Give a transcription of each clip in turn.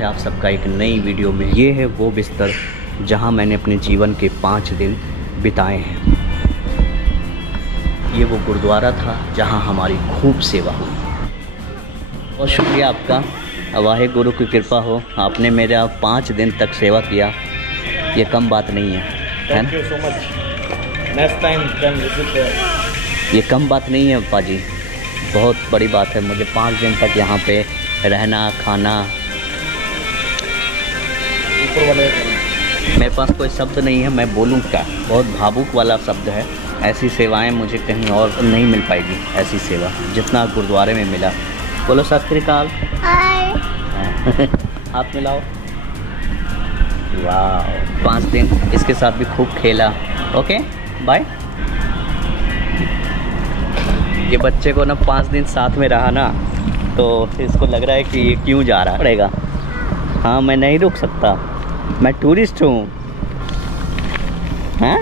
है आप सबका एक नई वीडियो में। ये है वो बिस्तर जहां मैंने अपने जीवन के 5 दिन बिताए हैं। ये वो गुरुद्वारा था जहां हमारी खूब सेवा हुई। बहुत शुक्रिया आपका, वाहे गुरु की कृपा हो, आपने मेरा 5 दिन तक सेवा किया। ये कम बात नहीं है, है ना? Thank you so much. Next time can visit. ये कम बात नहीं है पाजी, बहुत बड़ी बात है। मुझे 5 दिन तक यहाँ पे रहना, खाना, ऊपर वाले मेरे पास कोई शब्द नहीं है, मैं बोलूँ क्या। बहुत भावुक वाला शब्द है। ऐसी सेवाएं मुझे कहीं और नहीं मिल पाएगी, ऐसी सेवा जितना गुरुद्वारे में मिला। बोलो सत श्री अकाल। हाथ मिलाओ। वाह, 5 दिन इसके साथ भी खूब खेला। Okay bye. ये बच्चे को ना 5 दिन साथ में रहा ना, तो इसको लग रहा है कि ये क्यों जा रहा पड़ेगा। हाँ, मैं नहीं रुक सकता, मैं टूरिस्ट हूँ। हैं?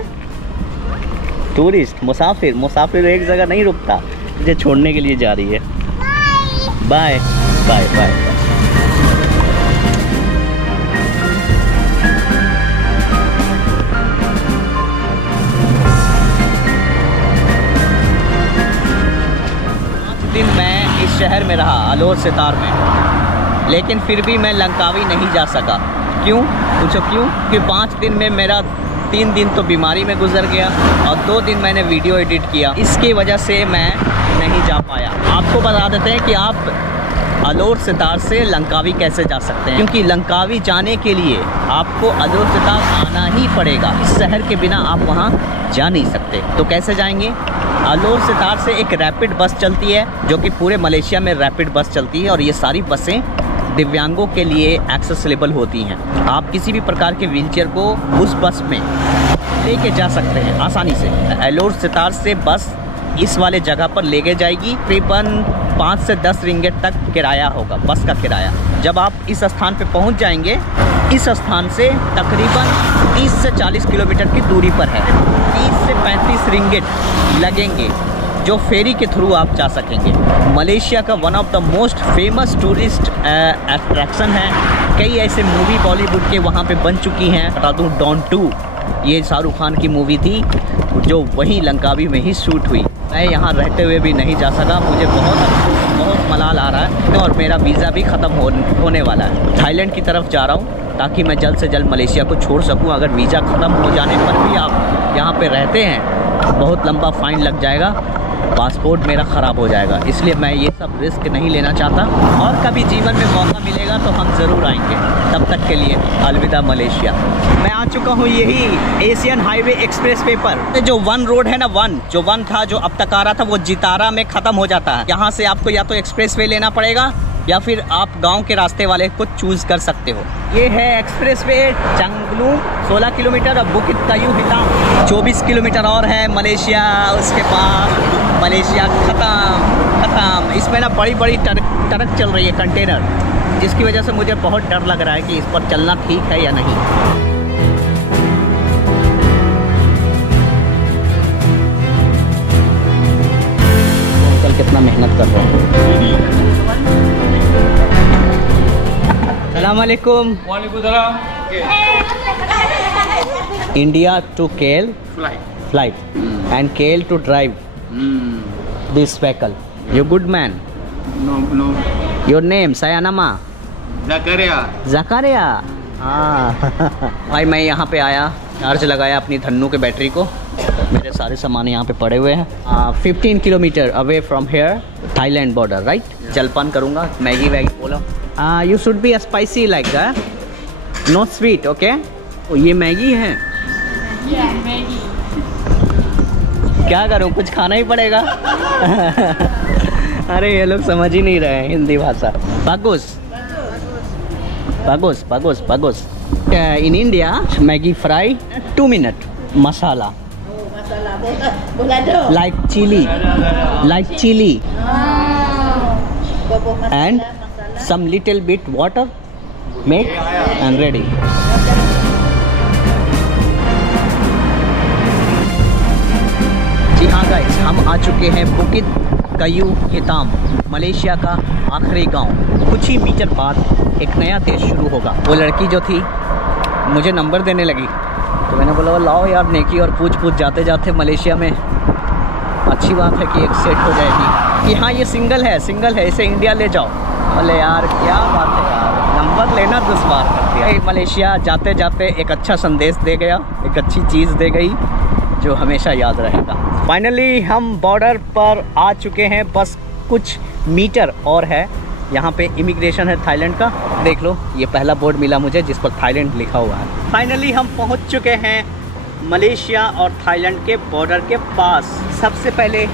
टूरिस्ट, मुसाफिर। मुसाफिर एक जगह नहीं रुकता, मुझे छोड़ने के लिए जा रही है। Bye bye bye. दिन मैं इस शहर में रहा, अलोर सितार में, लेकिन फिर भी मैं लंकावी नहीं जा सका। क्यों? पूछो क्यों? कि 5 दिन में मेरा 3 दिन तो बीमारी में गुजर गया और 2 दिन मैंने वीडियो एडिट किया। इसकी वजह से मैं नहीं जा पाया। आपको बता देते हैं कि आप अलोर सितार से लंकावी कैसे जा सकते हैं, क्योंकि लंकावी जाने के लिए आपको अलोर सितार आना ही पड़ेगा। इस शहर के बिना आप वहाँ जा नहीं सकते। तो कैसे जाएंगे? अलोर सितार से एक रैपिड बस चलती है, जो कि पूरे मलेशिया में रैपिड बस चलती है, और ये सारी बसें दिव्यांगों के लिए एक्सेसिबल होती हैं। आप किसी भी प्रकार के व्हीलचेयर को उस बस में लेके जा सकते हैं आसानी से। अलोर सितार से बस इस वाले जगह पर लेके जाएगी। तकरीबन 5 से 10 रिंगिट तक किराया होगा, बस का किराया। जब आप इस स्थान पे पहुंच जाएंगे, इस स्थान से तकरीबन 30 से 40 किलोमीटर की दूरी पर है। 30 से 35 रिंगिट लगेंगे, जो फेरी के थ्रू आप जा सकेंगे। मलेशिया का one of the most famous tourist attraction है। कई ऐसे मूवी बॉलीवुड के वहाँ पे बन चुकी हैं। बता दूँ, डॉन 2 ये शाहरुख खान की मूवी थी, जो वहीं लंकावी में ही शूट हुई। मैं यहाँ रहते हुए भी नहीं जा सका। मुझे बहुत मलाल आ रहा है, और मेरा वीज़ा भी ख़त्म होने वाला है। थाईलैंड की तरफ जा रहा हूँ ताकि मैं जल्द से जल्द मलेशिया को छोड़ सकूँ। अगर वीज़ा ख़त्म हो जाने पर भी आप यहाँ पे रहते हैं, बहुत लंबा फ़ाइन लग जाएगा, पासपोर्ट मेरा ख़राब हो जाएगा। इसलिए मैं ये सब रिस्क नहीं लेना चाहता, और कभी जीवन में मौका मिलेगा तो हम ज़रूर आएंगे। तब तक के लिए अलविदा मलेशिया। मैं आ चुका हूँ यही एशियन हाईवे एक्सप्रेस वे पर। जो 1 रोड है ना, 1 था, जो अब तक आ रहा था, वो जितारा में ख़त्म हो जाता है। यहाँ से आपको या तो एक्सप्रेस वे लेना पड़ेगा, या फिर आप गांव के रास्ते वाले को चूज़ कर सकते हो। ये है एक्सप्रेस वे चंगलू, 16 किलोमीटर। और बुकित कायू हिताम 24 किलोमीटर और है मलेशिया। उसके पास मलेशिया ख़त्म। इसमें ना बड़ी ट्रक चल रही है, कंटेनर, जिसकी वजह से मुझे बहुत डर लग रहा है कि इस पर चलना ठीक है या नहीं। अंकल कितना मेहनत कर रहे हैं। अस्सलामुअलैकुम। वालेकुम सलाम। India to KL flight and KL to drive this vehicle. You good man. No. Your name saya nama Zakaria. हाँ भाई, मैं यहाँ पे आया, चार्ज लगाया अपनी धन्नू के बैटरी को। मेरे सारे सामान यहाँ पे पड़े हुए हैं। 15 kilometre away from here, Thailand border, right. जलपान करूँगा, मैगी वैगी बोलो। You should be spicy like that, no sweet, okay. ये मैगी है। मैगी। क्या करूँ, कुछ खाना ही पड़ेगा। अरे ये लोग समझ ही नहीं रहे हैं हिंदी भाषा। बागोस। In India Maggi fry 2 minute, masala like chili and some little bit water, make and ready. जी हाँ गाइस, हम आ चुके हैं बुकित कयू हिताम, मलेशिया का आखिरी गांव। कुछ ही मीटर बाद एक नया देश शुरू होगा। वो लड़की जो थी मुझे नंबर देने लगी, तो मैंने बोला लाओ यार नेकी और पूछ जाते जाते मलेशिया में अच्छी बात है कि एक सेट हो जाएगी कि हाँ ये सिंगल है, इसे इंडिया ले जाओ। बोले यार क्या बात है यार, नंबर लेना दुश्वार कर दिया। मलेशिया जाते जाते एक अच्छा संदेश दे गया, एक अच्छी चीज़ दे गई जो हमेशा याद रहेगा। फाइनली हम बॉर्डर पर आ चुके हैं, बस कुछ मीटर और है। यहाँ पे इमिग्रेशन है थाईलैंड का, देख लो ये पहला बोर्ड मिला मुझे जिस पर थाईलैंड लिखा हुआ है। फाइनली हम पहुँच चुके हैं मलेशिया और थाईलैंड के बॉर्डर के पास। सबसे पहले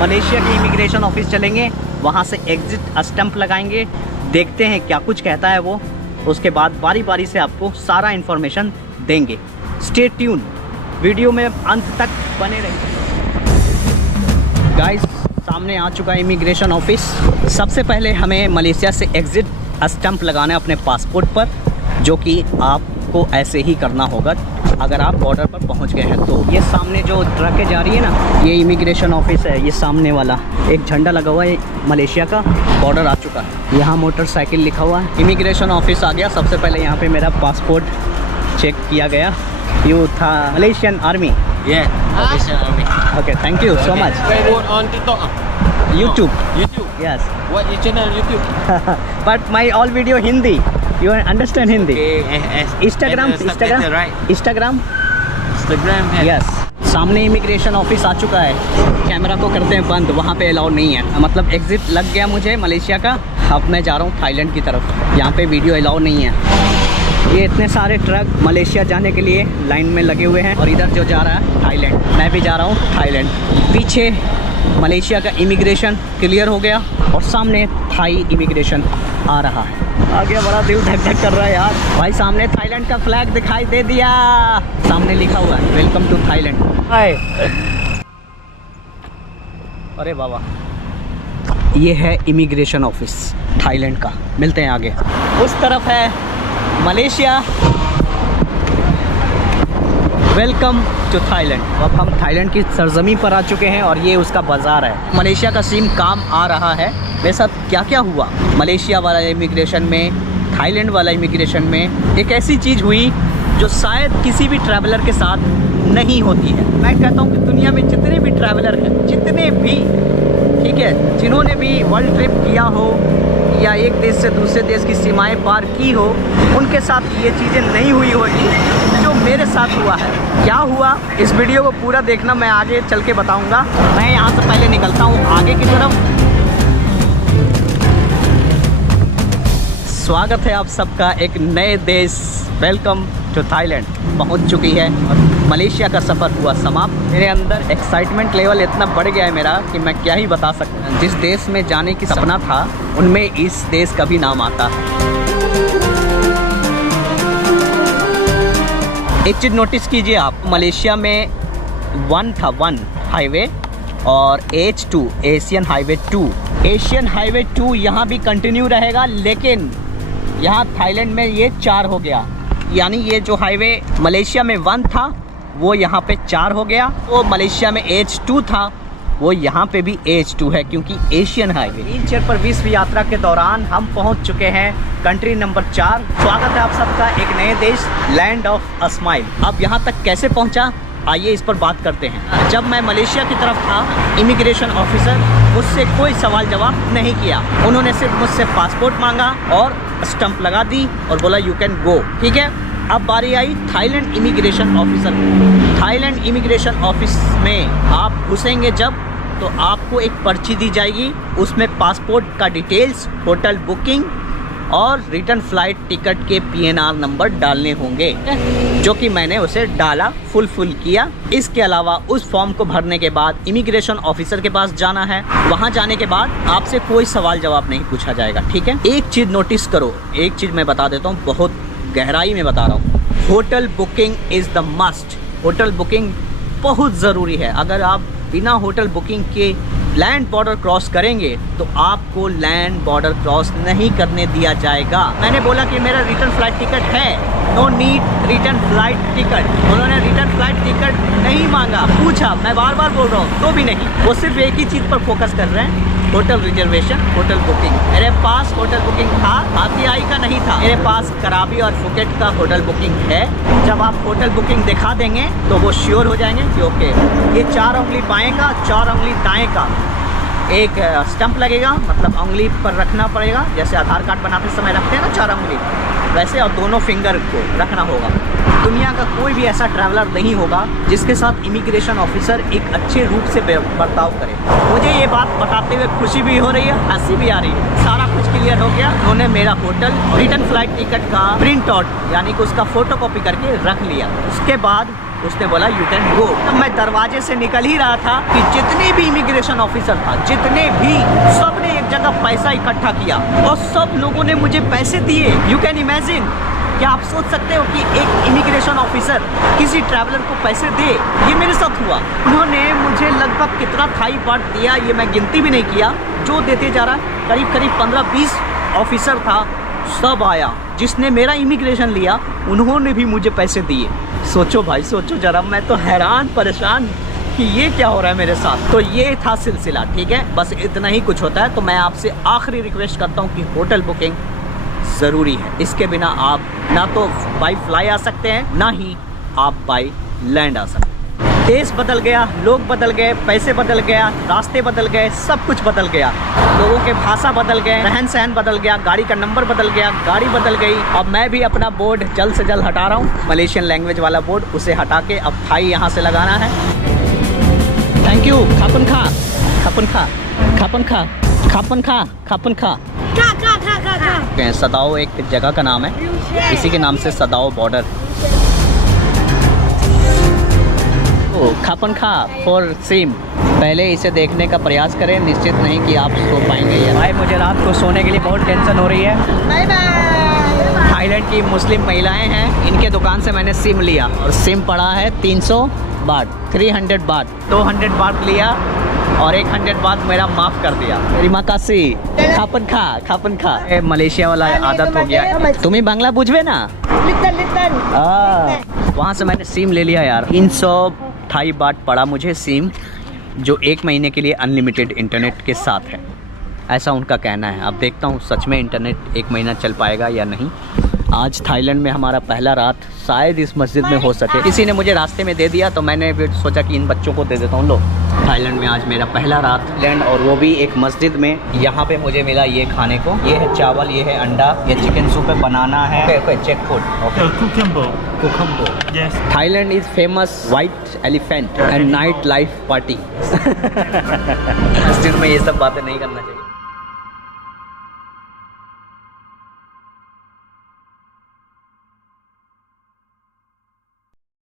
मलेशिया के इमिग्रेशन ऑफिस चलेंगे, वहाँ से एग्जिट स्टैंप लगाएंगे, देखते हैं क्या कुछ कहता है वो। उसके बाद बारी बारी से आपको सारा इन्फॉर्मेशन देंगे। स्टे ट्यून, वीडियो में अंत तक बने रहिए। गाइस सामने आ चुका है इमिग्रेशन ऑफिस। सबसे पहले हमें मलेशिया से एग्जिट स्टैंप लगाना है अपने पासपोर्ट पर, जो कि आपको ऐसे ही करना होगा अगर आप बॉर्डर पर पहुंच गए हैं तो। ये सामने जो ट्रकें जा रही है ना, ये इमिग्रेशन ऑफिस है। ये सामने वाला एक झंडा लगा हुआ है मलेशिया का, बॉर्डर आ चुका है। यहाँ मोटरसाइकिल लिखा हुआ है। इमिग्रेशन ऑफिस आ गया। सबसे पहले यहाँ पे मेरा पासपोर्ट चेक किया गया। यू था Malaysian army? Malaysian Army. Okay, thank you so much. On TikTok? YouTube? YouTube? Yes. What your channel YouTube? But my all video Hindi, you understand Hindi? Instagram? Right. Instagram? Instagram है। Yes. सामने immigration office आ चुका है। Camera को करते हैं बंद, वहाँ पे अलाउ नहीं है। मतलब एग्जिट लग गया मुझे मलेशिया का। अब मैं जा रहा हूँ थाईलैंड की तरफ, यहाँ पे वीडियो अलाउ नहीं है। ये इतने सारे ट्रक मलेशिया जाने के लिए लाइन में लगे हुए हैं और इधर जो जा रहा है थाईलैंड, मैं भी जा रहा हूँ थाईलैंड। पीछे मलेशिया का इमिग्रेशन क्लियर हो गया और सामने थाई इमिग्रेशन आ रहा है। आगे बड़ा दिल धक धक कर रहा है यार। भाई सामने थाईलैंड का फ्लैग दिखाई दे दिया, सामने लिखा हुआ है वेलकम टू थाईलैंड। हाय, अरे बाबा, ये है इमिग्रेशन ऑफिस थाईलैंड का। मिलते हैं आगे। उस तरफ है मलेशिया, वेलकम टू थाईलैंड। अब हम थाईलैंड की सरजमी पर आ चुके हैं और ये उसका बाज़ार है। मलेशिया का सीन काम आ रहा है। मेरे साथ क्या क्या हुआ मलेशिया वाला इमिग्रेशन में, थाईलैंड वाला इमिग्रेशन में, एक ऐसी चीज़ हुई जो शायद किसी भी ट्रैवलर के साथ नहीं होती है। मैं कहता हूँ कि दुनिया में जितने भी ट्रैवलर हैं, जितने भी, ठीक है, जिन्होंने भी वर्ल्ड ट्रिप किया हो या एक देश से दूसरे देश की सीमाएं पार की हो, उनके साथ ये चीज़ें नहीं हुई होगी जो मेरे साथ हुआ है। क्या हुआ इस वीडियो को पूरा देखना, मैं आगे चल के बताऊंगा। मैं यहाँ से पहले निकलता हूँ आगे की तरफ। स्वागत है आप सबका एक नए देश, वेलकम टू थाईलैंड। पहुँच चुकी है और मलेशिया का सफ़र हुआ समाप्त। मेरे अंदर एक्साइटमेंट लेवल इतना बढ़ गया है मेरा कि मैं क्या ही बता सकता हूँ। जिस देश में जाने की सपना था उनमें इस देश का भी नाम आता है। एक चीज़ नोटिस कीजिए आप, मलेशिया में 1 था 1 हाईवे और H2 Asian highway 2। Asian highway 2 यहाँ भी कंटिन्यू रहेगा, लेकिन यहाँ थाईलैंड में ये 4 हो गया। यानी ये जो हाईवे मलेशिया में 1 था वो यहाँ पे 4 हो गया। वो मलेशिया में H2 था वो यहाँ पे भी H2 है, क्योंकि एशियन हाईवे। व्हीलचेयर पर विश्व यात्रा के दौरान हम पहुँच चुके हैं कंट्री नंबर 4। स्वागत है आप सबका एक नए देश, लैंड ऑफ अ स्माइल। अब यहाँ तक कैसे पहुँचा, आइए इस पर बात करते हैं। जब मैं मलेशिया की तरफ था, इमिग्रेशन ऑफिसर मुझसे कोई सवाल जवाब नहीं किया। उन्होंने सिर्फ मुझसे पासपोर्ट मांगा और स्टंप लगा दी और बोला यू कैन गो। ठीक है, अब बारी आई Thailand immigration officer. Thailand immigration office में आप घुसेंगे जब, तो आपको एक पर्ची दी जाएगी, उसमें पासपोर्ट का डिटेल्स, होटल बुकिंग और रिटर्न फ्लाइट टिकट के PNR नंबर डालने होंगे, जो कि मैंने उसे डाला, फुल किया। इसके अलावा उस फॉर्म को भरने के बाद इमिग्रेशन ऑफिसर के पास जाना है। वहां जाने के बाद आपसे कोई सवाल जवाब नहीं पूछा जाएगा। ठीक है, एक चीज़ नोटिस करो, एक चीज़ मैं बता देता हूँ, बहुत गहराई में बता रहा हूँ। Hotel booking is the must. Hotel booking बहुत ज़रूरी है। अगर आप बिना होटल बुकिंग के लैंड बॉर्डर क्रॉस करेंगे तो आपको लैंड बॉर्डर क्रॉस नहीं करने दिया जाएगा। मैंने बोला कि मेरा रिटर्न फ्लाइट टिकट है, no need return flight ticket. उन्होंने रिटर्न फ्लाइट टिकट नहीं मांगा, पूछा, मैं बार बार बोल रहा हूँ तो भी नहीं। वो सिर्फ एक ही चीज़ पर फोकस कर रहे हैं, होटल रिजर्वेशन, होटल बुकिंग। मेरे पास होटल बुकिंग था, आरटीआई का नहीं था। मेरे पास कराबी और फुकेट का होटल बुकिंग है। जब आप होटल बुकिंग दिखा देंगे तो वो श्योर हो जाएंगे कि ओके, ये 4 उंगली बाएं का, 4 उंगली दाएं का एक स्टंप लगेगा, मतलब उंगली पर रखना पड़ेगा, जैसे आधार कार्ड बनाते समय रखते हैं ना 4 उंगली, वैसे, और दोनों फिंगर को रखना होगा। दुनिया का कोई भी ऐसा ट्रैवलर नहीं होगा जिसके साथ इमिग्रेशन ऑफिसर एक अच्छे रूप से बर्ताव करे। मुझे ये बात बताते हुए खुशी भी हो रही है, हंसी भी आ रही है। सारा कुछ क्लियर हो गया। उन्होंने मेरा होटल रिटर्न फ्लाइट टिकट का प्रिंट आउट यानी कि उसका फोटो कॉपी करके रख लिया। उसके बाद उसने बोला यू कैन गो। तब मैं दरवाजे से निकल ही रहा था कि जितने भी इमिग्रेशन ऑफिसर था, जितने भी, सब ने एक जगह पैसा इकट्ठा किया और सब लोगों ने मुझे पैसे दिए। यू कैन इमेजिन, क्या आप सोच सकते हो कि एक इमिग्रेशन ऑफिसर किसी ट्रैवलर को पैसे दे? ये मेरे साथ हुआ। उन्होंने मुझे लगभग कितना थाई बात दिया ये मैं गिनती भी नहीं किया, जो देते जा रहा, करीब करीब 15-20 ऑफिसर था, सब आया। जिसने मेरा इमिग्रेशन लिया उन्होंने भी मुझे पैसे दिए। सोचो भाई, सोचो जरा, मैं तो हैरान परेशान कि ये क्या हो रहा है मेरे साथ। तो ये था सिलसिला, ठीक है, बस इतना ही कुछ होता है। तो मैं आपसे आखिरी रिक्वेस्ट करता हूँ कि होटल बुकिंग ज़रूरी है। इसके बिना आप ना तो बाई फ्लाई आ सकते हैं, ना ही आप बाई लैंड आ सकते हैं। देश बदल गया, लोग बदल गए, पैसे बदल गया, रास्ते बदल गए, सब कुछ बदल गया। लोगों के भाषा बदल गए, रहन सहन बदल गया, गाड़ी का नंबर बदल गया, गाड़ी बदल गई। अब मैं भी अपना बोर्ड जल्द से जल्द हटा रहा हूँ, मलेशियन लैंग्वेज वाला बोर्ड, उसे हटा के अब थाई यहाँ से लगाना है। Thank you. खापुन खा, खापुन खा, खापुन खा, खापुन खा, खापुन खा। सदाओ एक जगह का नाम है, इसी के नाम से सदाओ बॉर्डर। खापन खा फॉर सिम। पहले इसे देखने का प्रयास करें, निश्चित नहीं कि आप सो पाएंगे या। भाई मुझे रात को सोने के लिए बहुत टेंशन हो रही है। Bye bye. थाईलैंड की मुस्लिम महिलाएं हैं, इनके दुकान से मैंने सिम लिया और सिम पड़ा है 300 बात, 300 बात, 200 बात लिया और 100 बात मेरा माफ़ कर दिया। रिमा कासी खापन खा, खापन खा। मलेशिया वाला आदत हो गया। तुम्हें बांग्ला बुझवे ना? वहाँ से मैंने सिम ले लिया यार। 300 थाई बात पड़ा मुझे सिम, जो 1 महीने के लिए अनलिमिटेड इंटरनेट के साथ है, ऐसा उनका कहना है। अब देखता हूँ सच में इंटरनेट 1 महीना चल पाएगा या नहीं। आज थाईलैंड में हमारा पहला रात शायद इस मस्जिद में हो सके। किसी ने मुझे रास्ते में दे दिया तो मैंने भी सोचा कि इन बच्चों को दे देता हूँ। लो, थाईलैंड में आज मेरा पहला रात लैंड, और वो भी एक मस्जिद में। यहाँ पे मुझे मिला ये खाने को, ये है चावल, ये है अंडा, ये चिकन सूप है, बनाना है, check food, Cucumber. Cucumber. Yes. Thailand is famous white elephant and night life party. मस्जिद में ये सब बातें नहीं करना चाहिए।